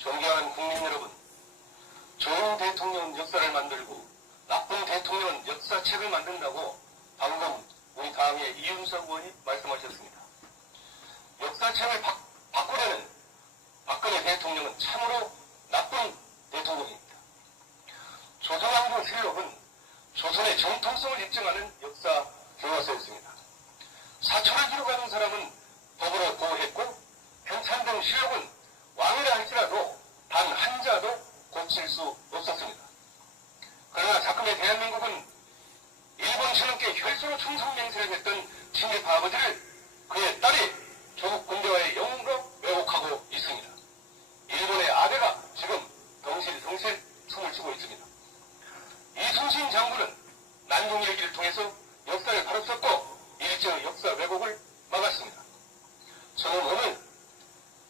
존경하는 국민 여러분, 좋은 대통령은 역사를 만들고 나쁜 대통령은 역사책을 만든다고 방금 우리 당의 이윤석 의원이 말씀하셨습니다. 역사책을 바꾸려는 박근혜 대통령은 참으로 나쁜 대통령입니다. 조선왕조실록은 조선의 정통성을 입증하는 역사 교과서였습니다. 사초를 기록하는 사람은 법으로 보호했고 편찬된 실록은 왕이라 할지라도 단 한자도 고칠 수 없었습니다. 그러나 작금의 대한민국은 일본 신흥께 혈서로 충성맹세를 했던 친일파 아버지를 그의 딸이 조국 군대와의 영웅으로 왜곡하고 있습니다. 일본의 아베가 지금 덩실덩실 숨을 쉬고 있습니다. 이순신 장군은 난동일기를 통해서 역사를 바로잡고 일제의 역사 왜곡을 막았습니다. 저는 오늘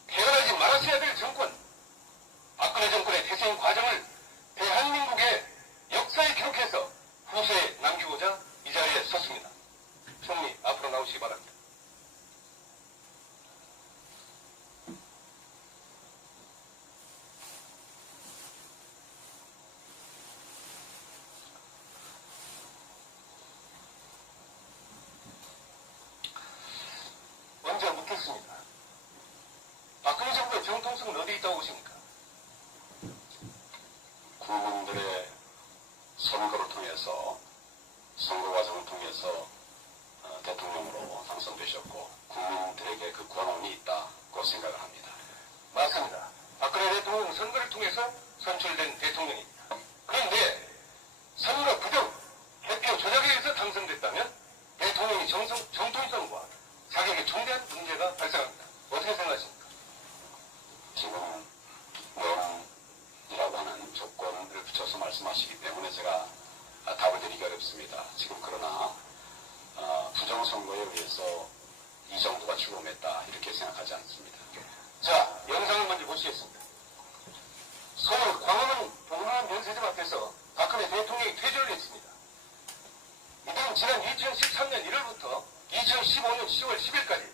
태어나지 말았어야 될 정권, 박근혜 정권의 태생 과정을 대한민국의 역사에 기록해서 후세에 남기고자 이 자리에 섰습니다. 총리 앞으로 나오시기 바랍니다. 먼저 묻겠습니다. 박근혜 정부의 정통성은 어디 있다고 보십니까? 국민들의 선거를 통해서, 선거 과정을 통해서 대통령으로 당선되셨고 국민들에게 그 권한이 있다고 생각을 합니다. 맞습니다. 박근혜 대통령은 선거를 통해서 선출된 대통령입니다. 그런데 선거 부정, 개표 조작에 의해서 당선됐다면 대통령이 정통성과 자격에 중대한 문제가 발생합니다. 어떻게 생각하십니까? 지금 명이라고 하는 조건을 붙여서 말씀하시기 때문에 제가 답을 드리기 어렵습니다. 지금 그러나 부정선거에 의해서 이 정부가 출범했다 이렇게 생각하지 않습니다. 자, 영상을 먼저 보시겠습니다. 서울 광화문 동문안 면세점 앞에서 박근혜 대통령이 퇴조를 했습니다. 이들은 지난 2013년 1월부터 2015년 10월 10일까지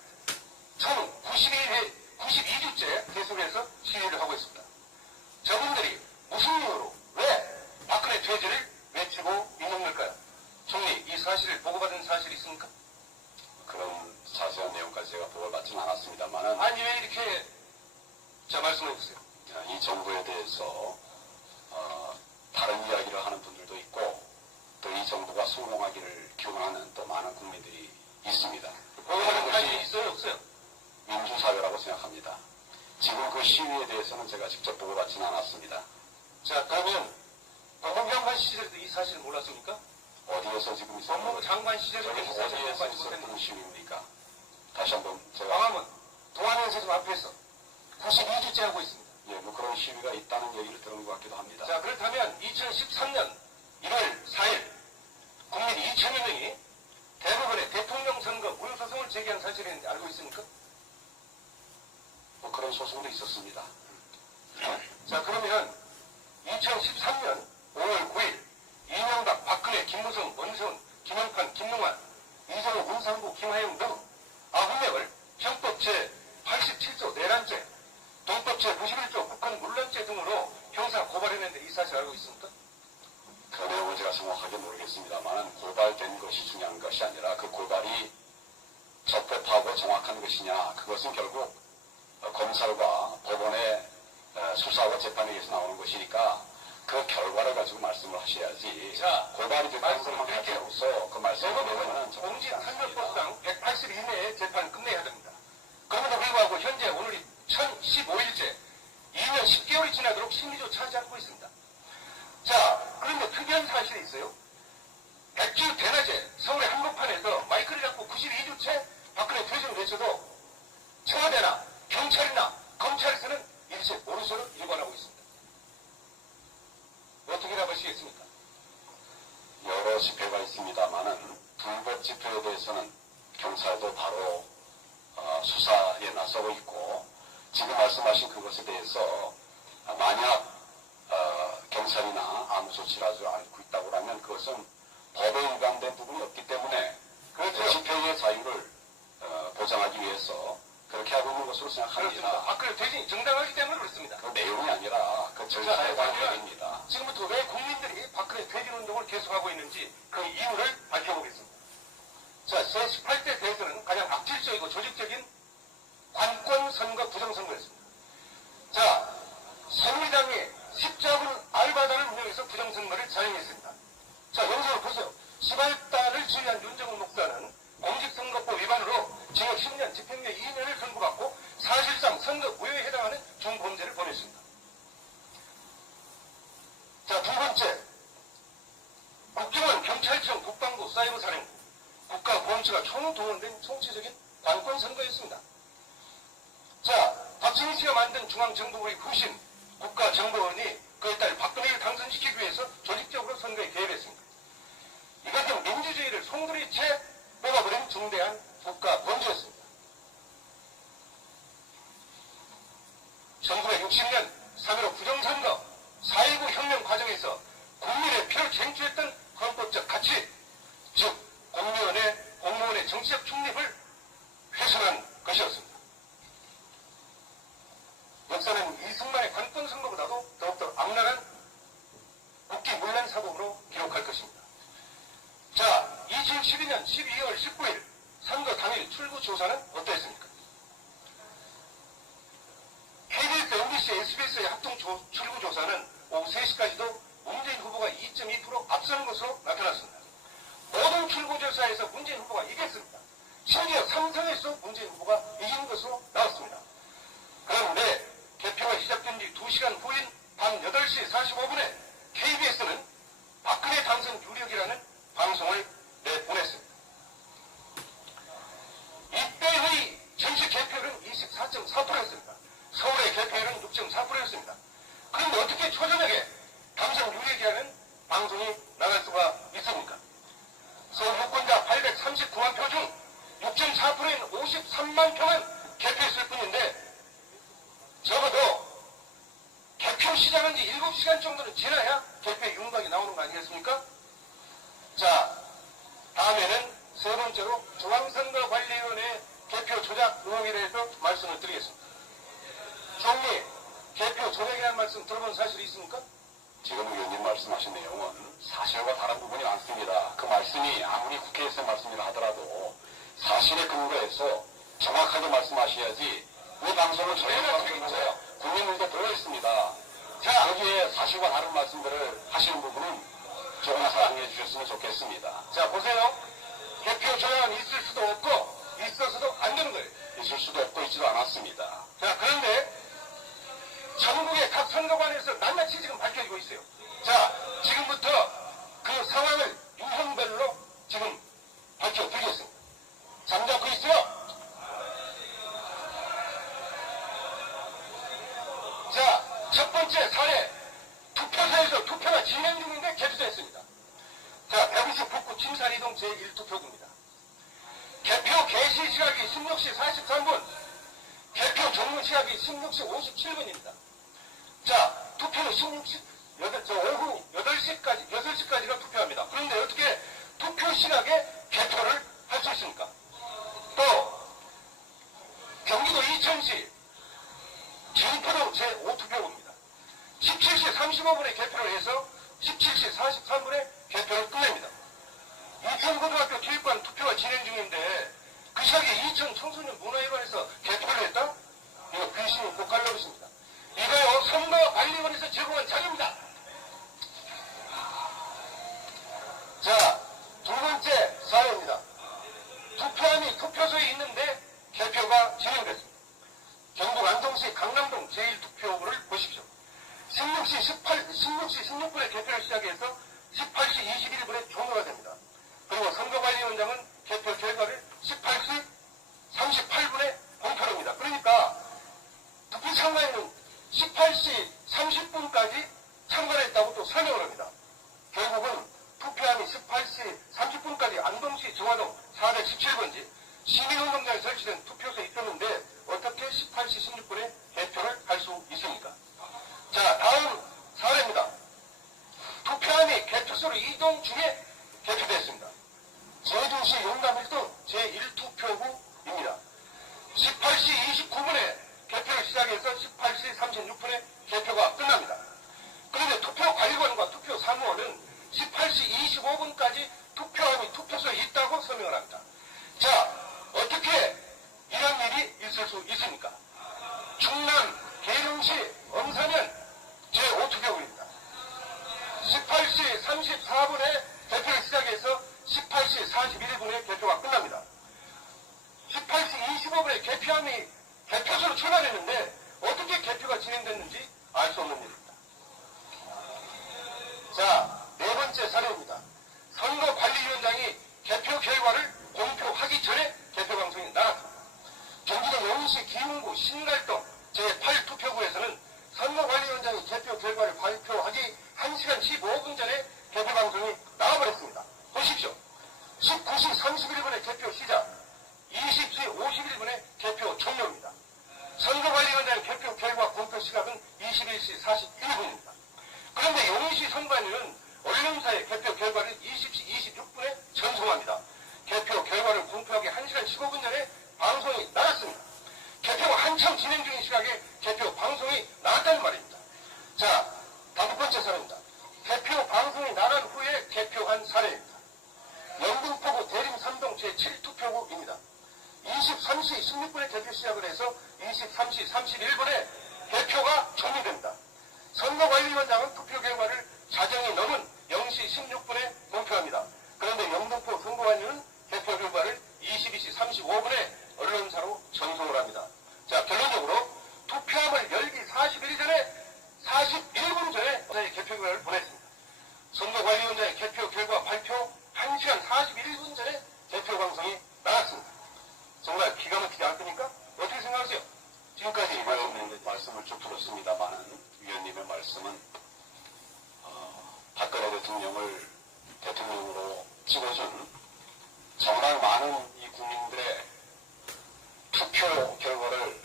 총 92주째 계속해서 시위를 하고 있습니다. 저분들이 무슨 이유로 왜 박근혜 퇴진을 외치고 있는 걸까요? 총리, 이 사실을 보고받은 사실이 있습니까? 그런 자세한 내용까지 제가 보고받지는 않았습니다만은 아니 왜 이렇게 말씀해 주세요. 이 정부에 대해서 다른 이야기를 하는 분들도 있고 또 이 정부가 성공하기를 기원하는 또 많은 국민들이 있습니다. 보고받은 사실이 있어요, 없어요? 민주사회라고 생각합니다. 지금 그 시위에 대해서는 제가 직접 보고받지는 않았습니다. 자, 그러면 법무부 장관 시절에도 이 사실을 몰랐습니까? 어디에서 지금 있어요? 법무부 장관 시절에도 이 사실을 어디에서 몰랐지 있었던 못했는데 시위입니까? 다시 한번 제가 광화문 동안면세점 앞에서 92주째 하고 있습니다. 예, 뭐 그런 시위가 있다는 얘기를 들은 것 같기도 합니다. 자, 그렇다면 2013년 1월 4일 국민 2천여 명이 대법원에 대통령 선거 무효 소송을 제기한 사실은 알고 있습니까? 뭐 그런 소송도 있었습니다. 자, 그러면 2013년 5월 9일 이명박, 박근혜, 김무성, 원세훈, 김영판, 김능환, 이정호, 문상구, 김하영 등 9명을 형법 제87조 내란죄, 동법 제91조 북한 문란죄 등으로 형사 고발했는데 이 사실 알고 있습니까? 그 내용을 제가 정확하게 모르겠습니다만 고발된 것이 중요한 것이 아니라 그 고발이 적법하고 정확한 것이냐 그것은 결국 검찰과 법원의 수사와 재판에 의해서 나오는 것이니까 그 결과를 가지고 말씀을 하셔야지. 자, 고발이 됐다는 것만 가지고서 그 말씀을 대법원은 공직선거법상 180일 이내에 재판을 끝내야 됩니다. 그럼에도 불구하고 현재 오늘이 1015일째 2년 10개월이 지나도록 심리조차 하지 않고 있습니다. 자, 그런데 특이한 사실이 있어요. 백주 대낮에 서울의 한복판에서 마이크를 잡고 92주째 박근혜 퇴진을 외쳐도 청와대나 경찰이나 검찰에서는 일체 모르쇠로 일관하고 있습니다. 어떻게 답하시겠습니까? 여러 집회가 있습니다만은 불법 집회에 대해서는 경찰도 바로 수사에 나서고 있고 지금 말씀하신 그것에 대해서 만약 경찰이나 아무 조치를 하지 않고 있다고 하면 그것은 법에 위반된 부분이 없기 때문에 그렇죠. 집회의 자유를 보장하기 위해서 그렇게 하고 있는 것으로 그렇습니다. 생각합니다. 박근혜 퇴진이 정당하기 때문에 그렇습니다. 그 내용이 아니라 그 절차에 관한 그러면 얘기입니다. 지금부터 왜 국민들이 박근혜 퇴진 운동을 계속하고 있는지 그 이유를 밝혀보겠습니다. 자, 제18대 대선은 가장 악질적이고 조직적인 관권 선거 부정선거였습니다. 자, 새누리당이 십자군 알바단을 운영해서 부정선거를 자행했습니다. 자, 영상을 보세요. 시발단을 지휘한 윤정훈 목사는 공직선거법 위반으로 징역 10년, 집행유예 2년을 선고받고 사실상 선거 무효에 해당하는 중범죄를 범했습니다. 자, 두 번째, 국정원, 경찰청, 국방부, 사이버사령부, 국가보안처가 총동원된 총체적인 관권선거였습니다. 자, 박정희 씨가 만든 중앙정보부의 후신 국가정보원이 그에 따라 박근혜를 당선시키기 위해서 조직적으로 선거에 개입했습니다. 이것은 민주주의를 송두리째 뽑아버린 중대한 국가 범죄였습니다. 1960년 3.15 부정선거, 4.19 혁명 과정에서 국민의 피를 쟁취했던 헌법적 가치, 즉 공무원의 정치적 중립을 훼손한 것이었습니다. 역사는 이승만의 관권선거보다도 더욱더 악랄한 국기문란 사범으로 기록할 것입니다. 자, 2012년 12월 19일 선거 당일 출구조사는 어떠했습니까? KBS, MBC, SBS의 합동 출구조사는 오후 3시까지도 문재인 후보가 2.2% 앞서는 것으로 나타났습니다. 모든 출구조사에서 문재인 후보가 이겼습니다. 심지어 삼성에서 문재인 후보가 이긴 것으로 나왔습니다. 그런데 개표가 시작된 지 2시간 후인 밤 8시 45분에 KBS는 박근혜 당선 유력이라는 방송을 내보냈습니다. 이때의 전체 개표율은 24.4%였습니다. 서울의 개표율은 6.4%였습니다. 그런데 어떻게 초저녁에 당선 유력이라는 방송이 나갈 수가 있습니까? 서울 유권자 839만 표 중 6.4%인 53만 표만 개표했을 뿐인데 적어도 개표 시작한 지 7시간 정도는 지나야 개표의 윤곽이 나오는 거 아니겠습니까? 자, 다음에는 세 번째로 중앙선거관리위원회 개표 조작 의혹에 대해서 말씀을 드리겠습니다. 총리, 개표 조작이라는 말씀 들어본 사실이 있습니까? 지금 의원님 말씀하신 내용은 사실과 다른 부분이 많습니다. 그 말씀이 아무리 국회에서 말씀이라 하더라도 사실에 근거해서 정확하게 말씀하셔야지 이 방송을 저희가 책임져요. 국민들도 들어있습니다. 자, 여기에 사실과 다른 말씀들을 하시는 부분은 조금 사랑해 주셨으면 좋겠습니다. 자, 보세요. 개표 조작은 있을 수도 없고 있어서도 안 되는 거예요. 있을 수도 없고 있지도 않았습니다. 자, 그런데 전국의 각 선거관에서 낱낱이 지금 밝혀지고 있어요. 자, 지금부터 그 상황을 유형별로 지금 밝혀드리겠습니다. 잠잡고 있어요. 자, 첫 번째 사례, 투표소에서 투표가 진행 중인데 개표됐습니다. 자, 대구시 북구 침산이동 제1투표구입니다. 개표 개시 시각이 16시 43분, 개표 종료 시각이 16시 57분입니다. 자, 투표는 오후 6시까지가 투표합니다. 그런데 어떻게 투표 시각에 개표를 할 수 있습니까? 또, 경기도 이천시 진포동 제5투표구입니다. 17시 35분에 개표를 해서 17시 43분에 개표를 끝냅니다. 이천고등학교体育관 투표가 진행 중인데 그 시각에 이천 청소년 문화회관에서 개표를 했다? 이거 귀신이 고칼 노릇입니다. 이거요, 선거관리원에서 제공한 자료입니다. 자, 두 번째 사례입니다. 투표함이 투표소에 있는데 개표가 진행됐습니다. 경북 안동시 강남동 제1투표구를 보십시오. 16시 16분에 개표를 시작해서 18시 21분에 종료가 됩니다. 그리고 선거관리위원장은 개표 결과를 18시 38분에 공표합니다. 그러니까 투표 참가인은 18시 30분까지 참가했다고 또 설명을 합니다. 결국은 투표함이 18시 30분까지 안동시 정화동 417번지 시민운동장에 설치된 투표소에 있었는데 어떻게 18시 16분에 개표를 할 수 있습니까? 자, 다음 사례입니다. 투표함이 개표소로 이동 중에 개표됐습니다. 제주시 용담 1동 제1투표구입니다. 18시 투표함이 개표소로 출발했는데 어떻게 개표가 진행됐는지 알 수 없는 일입니다. 자, 네 번째 사례입니다. 선거관리위원장이 개표 결과를 공표하기 전에 개표 방송이 나갔습니다. 경기도 영시 기흥구 신갈동 제8투표구에서는 선거관리위원장이 개표 결과를 발표하기 1시간 15분 전에 개표 방송이 나와버렸습니다. 보십시오. 19시 31분에 개표 시작, 20시 51분에 개표 종료입니다. 선거관리위원장의 개표 결과 공표 시각은 21시 41분입니다. 그런데 용시 선관위는 언론사의 개표 결과를 20시 26분에 전송합니다. 개표 결과를 공표하기 1시간 15분 전에 방송이 나갔습니다. 개표가 한참 진행 중인 시각에 개표 방송이 나갔다는 말입니다. 자, 다섯 번째 사례입니다. 개표 방송이 나간 후에 개표한 사례입니다. 영등포구 대림 3동 제7투표구입니다. 23시 16분에 개표 시작을 해서 23시 31분에 개표가 종료됩니다. 선거관리위원장은 투표 결과를 자정이 넘은 0시 16분에 공표합니다. 그런데 영등포 선거관리는 개표 결과를 22시 35분에 언론사로 전송을 합니다. 자, 결론적으로 투표함을 열기 41일 전에 41분 전에 개표 결과를 보냈습니다. 선거관리위원장의 개표 결과 발표 1시간 41분 전에 개표 방송이 나갔습니다. 정말 기가 막히지 않습니까? 어떻게 생각하세요? 지금까지 말씀을 쭉 들었습니다만 위원님의 말씀은 박근혜 대통령을 대통령으로 찍어준 정말 많은 이 국민들의 투표 결과를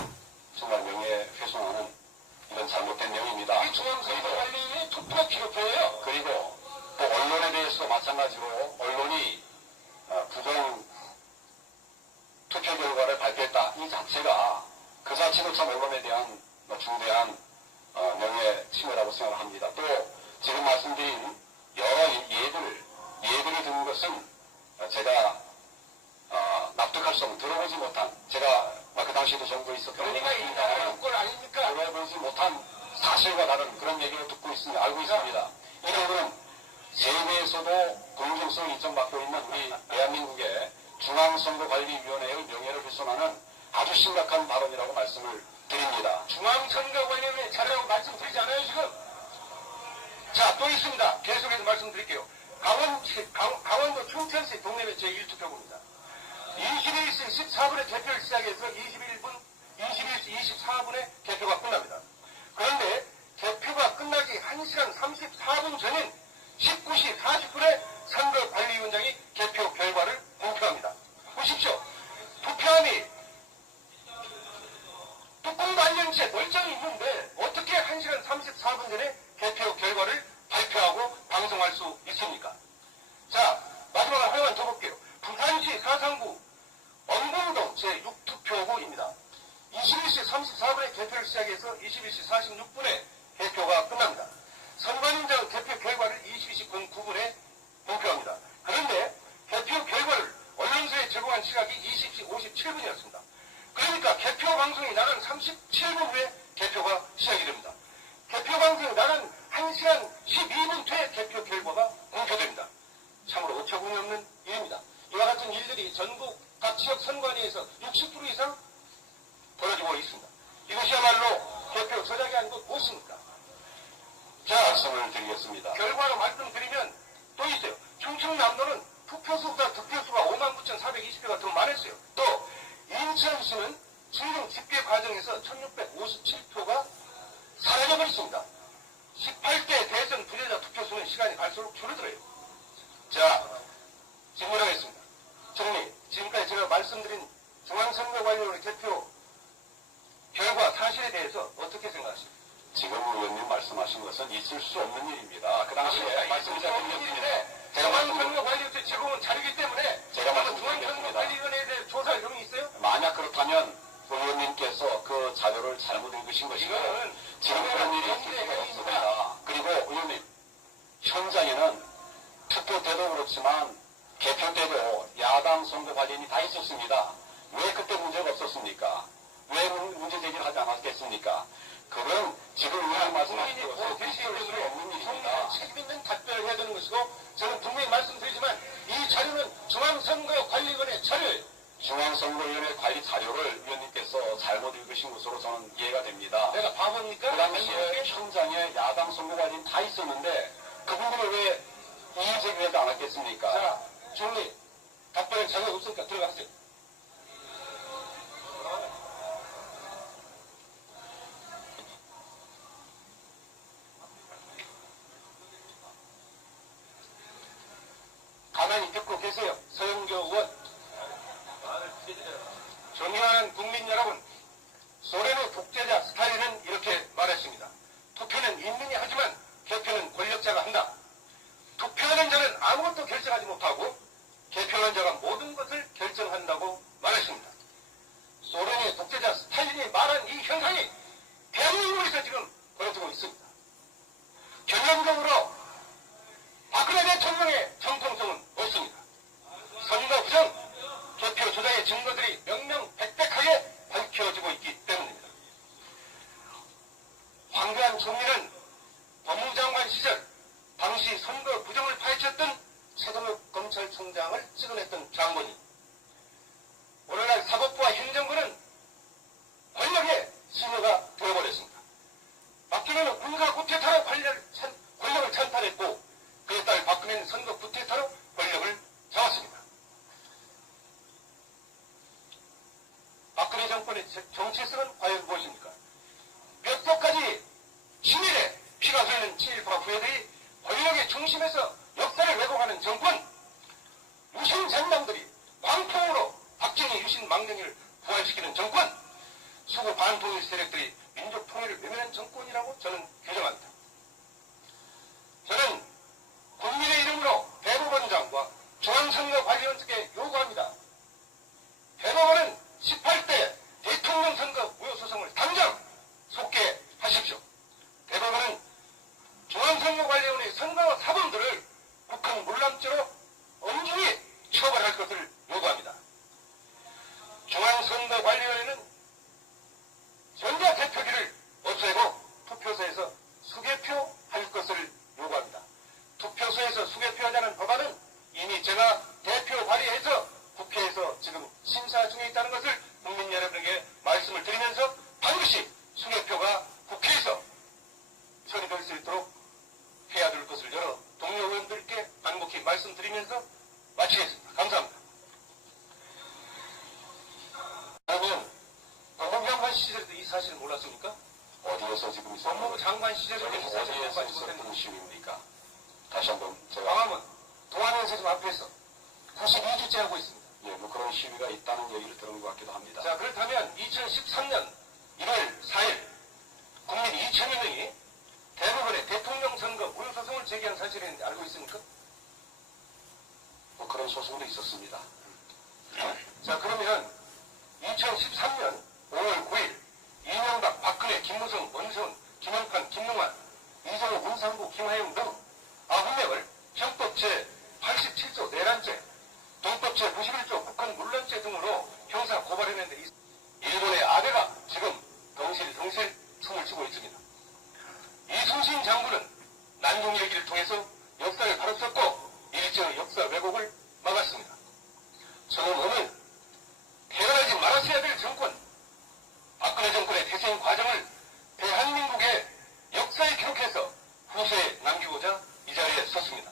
정말 명예훼손하는 이런 잘못된 내용입니다. 이 중앙선거관리위원회 투표 기록표예요. 그리고 또 언론에 대해서도 마찬가지로 언론이 부정 투표 결과를 발표했다. 이 자체가 그 자체도 참 언론에 대한 중대한 명예 침해라고 생각을 합니다. 또 지금 말씀드린 여러 예들이 든 것은 제가 납득할 수 없는, 들어보지 못한, 제가 그 당시에도 정부에 있었던 그러니까 이 나라 꼴 아닙니까? 들어보지 못한 사실과 다른 그런 얘기를 듣고 있습니다. 알고 있습니다. 이 부분은 세계에서도 공정성을 인정받고 있는 우리 대한민국의 중앙선거관리위원회의 명예를 훼손하는 아주 심각한 발언이라고 말씀을 드립니다. 중앙선거관리위원회 자료라고 말씀드리지 않아요, 지금? 자, 또 있습니다. 계속해서 말씀드릴게요. 강원도 춘천시 동래면 제1투표구입니다. 21시 14분에 개표를 시작해서 21시 24분에 개표가 끝납니다. 그런데 개표가 끝나기 1시간 34분 전인 19시 40분에 선거관리위원장이 개표 결과를 공표합니다. 보십시오. 투표함이 뚜껑 달린 채 멀쩡히 있는데 어떻게 1시간 34분 전에 개표 결과를 발표하고 방송할 수 있습니까? 자, 마지막으로 하나만 더 볼게요. 부산시 사상구 언궁동 제6투표구입니다. 21시 34분에 개표를 시작해서 21시 46분에 개표가 끝납니다. 선관위원장 개표 결과를 22시 09분에 공표합니다. 그런데 개표 결과를 언론사에 제공한 시각이 20시 57분이었습니다. 그러니까 개표 방송이 나간 37분 후에 개표가 시작이 됩니다. 개표 방송이 나간 1시간 12분 뒤에 개표 결과가 공표됩니다. 참으로 어처구니 없는 일입니다. 이와 같은 일들이 전국 각 지역 선관위에서 60% 이상 벌어지고 있습니다. 이것이야말로 개표 조작이 아니고 무엇입니까? 자, 말씀을 드리겠습니다. 결과로 말씀드리면 또 있어요. 충청남도는 투표수보다 득표수가 59,420표가 더 많았어요. 또 인천시는 중등 집계 과정에서 1,657표가 사라져버렸습니다. 18대 대선 부재자 투표수는 시간이 갈수록 줄어들어요. 자, 질문하겠습니다. 정리, 지금까지 제가 말씀드린 중앙선거관리위원회 개표 결과 사실에 대해서 어떻게 생각하십니까? 지금 의원님 말씀하신 것은 있을 수 없는 일입니다. 그 당시에 말씀드렸는데 중앙선거관리위원회 제공은 자료이기 때문에 제가 말씀드리겠습니다. 중앙선거관리위원회에 대해 조사할 용이 있어요? 만약 그렇다면 의원님께서 그 자료를 잘못 읽으신 것이고 지금 그런 일이 있을 수가 없습니다. 그리고 의원님, 현장에는 투표 때도 그렇지만 개표 때도 야당 선거관리인이 다 있었습니다. 왜 그때 문제가 없었습니까? 왜 문제 제기를 하지 않았겠습니까? 그건 지금 의원님 말씀하신 것은 있을 수 없는 일입니다. 책임 있는 답변을 해야 되는 것이고, 저는 분명히 말씀드리지만 이 자료는 중앙선거관리위원회 자료예요. 중앙선거위원회 관리 자료를 위원님께서 잘못 읽으신 것으로 저는 이해가 됩니다. 내가 바보입니까? 그 당시에 현장에 야당 선거관이 다 있었는데 그분들을 왜 이의 제기하지 않았겠습니까? 자, 총리, 답변에 자격 없으니까 들어가세요. 가만히 듣고 계세요. 서영교 의원. 존경하는 국민 여러분, 소련의 독재자 스탈린은 이렇게 말했습니다. 투표는 인민이 하지만 개표는 권력자가 한다. 투표하는 자는 아무것도 결정하지 못하고 개표하는 자가 모든 것을 결정한다고 말했습니다. 소련의 독재자 스탈린이 말한 이 현상이 대한민국에서 지금 벌어지고 있습니다. 결론적으로 박근혜 대통령의 정통성은 없습니다. 선거 부정, 개표 조작의 증거들이 명명백백하게 밝혀지고 있기 때문입니다. 황교안 총리는 법무장관 시절 당시 선거 부정을 파헤쳤던 최동욱 검찰총장을 찍어냈던 장본인. 오늘날 사법부와 행정부는 권력의 신호가 되어버렸습니다. 박근혜는 군사 구태타로 권력을 찬탈했고 그에 따라 박근혜는 선거 구태타로 권력을 잡았습니다. 박근혜 정권의 정체성은 과연 무엇입니까? 몇 번까지 치밀에 피가 흐르는 친일파 후예들이 권력의 중심에서 역사를 왜곡하는 정권, 유신 전당들이 광풍으로 박정희 유신 망령을 부활시키는 정권, 수구 반통일 세력들이 민족 통일을 외면한 정권이라고 저는 규정합니다. 저는 국민의 이름으로 대법원장과 중앙선거관리원장께 요구합니다. 대법원은 18대 대통령 선거 무효소송을 당장 속개하십시오. 대법원은 중앙선거관리원의 선거 사범들을 국헌 물람죄로 엄중히 처벌할 것을 요구합니다. 중앙선거관리원회는 전자대표기를 없애고 투표소에서 수개표할 것을 요구합니다. 투표소에서 수개표하자는 법안은 이미 제가 대표 발의해서 국회에서 지금 심사 중에 있다는 것을 국민 여러분에게 말씀을 드리면서 반드시 수개표가 국회에서 처리될 수 있도록 해야 될 것을 여러 동료 의원들께 간곡히 말씀드리면서 마치겠습니다. 감사합니다. 그러면 법무장관 시절에도 이 사실을 몰랐습니까? 어디에서 지금 있었던 법무장관 시절에도 이 사실을 어디에서 몰랐지 있었던 못했는데 시위입니까? 다시 한번 제가 광화문 동안연세점 앞에서 92주째 하고 있습니다. 예, 뭐 그런 시위가 있다는 얘기를 들은 것 같기도 합니다. 자, 그렇다면 2013년 1월 4일 국민 2천여 명이 대법원에 대통령 선거 무효소송을 제기한 사실을 알고 있습니까? 뭐 그런 소송도 있었습니다. 자, 그러면 2013년 5월 9일 이명박, 박근혜, 김무성, 원세훈, 김영판, 김능환, 이정우, 문상구, 김하영 등 9명을 형법 제87조 내란죄, 동법 제91조 국헌 물란죄 등으로 형사 고발했는데 일본의 아베가 지금 덩실덩실 춤을 추고 있습니다. 이순신 장군은 난동 일기를 통해서 역사를 바로 썼고 일제의 역사 왜곡을 막았습니다. 저는 오늘 태어나지 말았어야 될 정권, 박근혜 정권의 태생 과정을 대한민국의 역사에 기록해서 후세에 남기고자 이 자리에 섰습니다.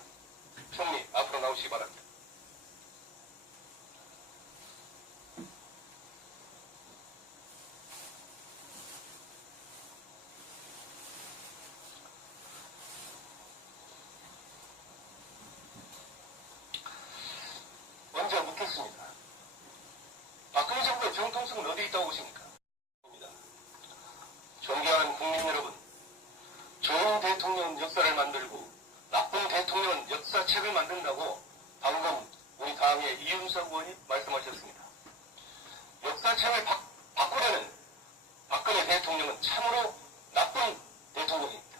총리 앞으로 나오시기 바랍니다. 먼저 묻겠습니다. 박근혜 정부의 정통성은 어디 있다고 보십니까? 존경하는 국민 여러분, 좋은 대통령은 역사를 만들고 나쁜 대통령은 역사책을 만든다고 방금 우리 당의 이윤석 의원이 말씀하셨습니다. 역사책을 바꾸려는 박근혜 대통령은 참으로 나쁜 대통령입니다.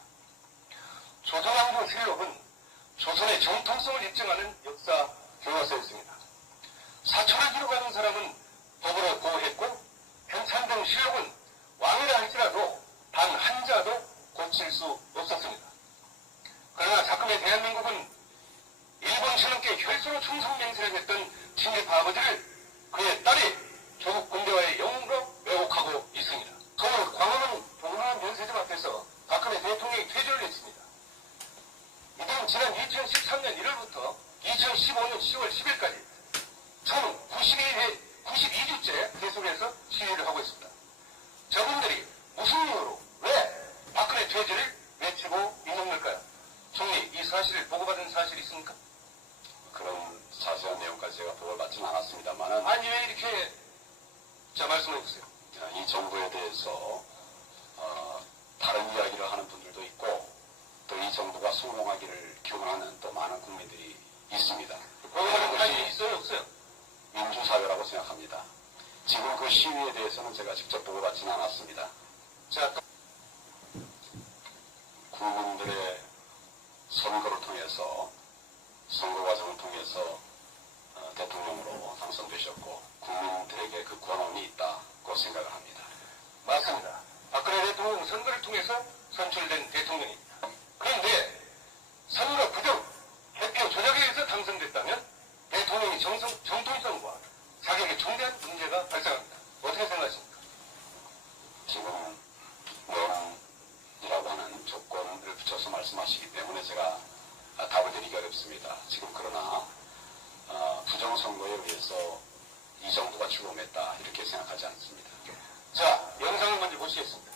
조선왕조 실록은 조선의 정통성을 입증하는 역사 교과서였습니다. 사초를 기록하는 사람은 법으로 보호했고 현찬등 실록은 왕이라 할지라도 단 한자도 고칠 수 없었습니다. 그러나 자금의 대한민국은 일본 신흥께 혈수로 충성 맹세를 했던 친일파 아버지를 그의 딸이 조국 군대와의 영으로 왜곡하고 있습니다. 서울 광화문 동문안 면세점 앞에서 박근혜 대통령이 퇴조를 했습니다. 이들은 지난 2013년 1월부터 2015년 10월 10일까지 총 92주째 계속해서 시위를 하고 있습니다. 저분들이 무슨 이유로 왜 박근혜 퇴진을 외치고 있는 걸까요? 총리, 이 사실을 보고받은 사실이 있습니까? 그런 자세한 내용까지 제가 보고를 받지는 않았습니다만은 아니 왜 이렇게 말씀해 주세요. 이 정부에 대해서 다른 이야기를 하는 분들도 있고 또 이 정부가 성공하기를 기원하는 또 많은 국민들이 있습니다. 보고받은 사실이 있어요, 없어요? 민주사회라고 생각합니다. 지금 그 시위에 대해서는 제가 직접 보고받지는 않았습니다. 자, 국민들의 선거를 통해서 선거 과정을 통해서 대통령으로 당선되셨고 국민들에게 그 권한이 있다고 생각을 합니다. 맞습니다. 박근혜 대통령 선거를 통해서 선출된 대통령입니다. 그런데 선거 부정, 개표 조작에 의해서 당선됐다면 대통령이 정통성과 자격에 중대한 문제가 발생합니다. 어떻게 생각하십니까? 지금 명이라고 하는 조건을 붙여서 말씀하시기 때문에 제가 답을 드리기 어렵습니다. 지금 그러나 부정선거에 의해서 이 정부가 출범했다 이렇게 생각하지 않습니다. 자, 영상을 먼저 보시겠습니다.